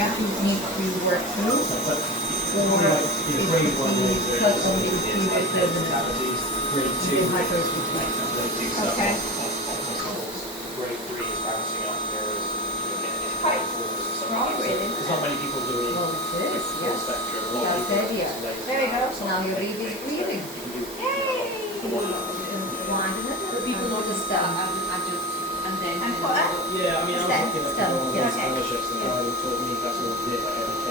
area you need to work through, or if the cut only distributed in hyperacute. Okay. Grade 3 is bouncing up, whereas Quite strong, really. there's not many people doing Well, this, full yes. spectrum. A lot Yeah, of there people you go. There you go. So now you're really breathing. Yay! Widen it. But people notice that and then And put that. Yeah, I mean, I was looking at Still, all yeah, these okay. scholarships and the guy who taught me that's what he did.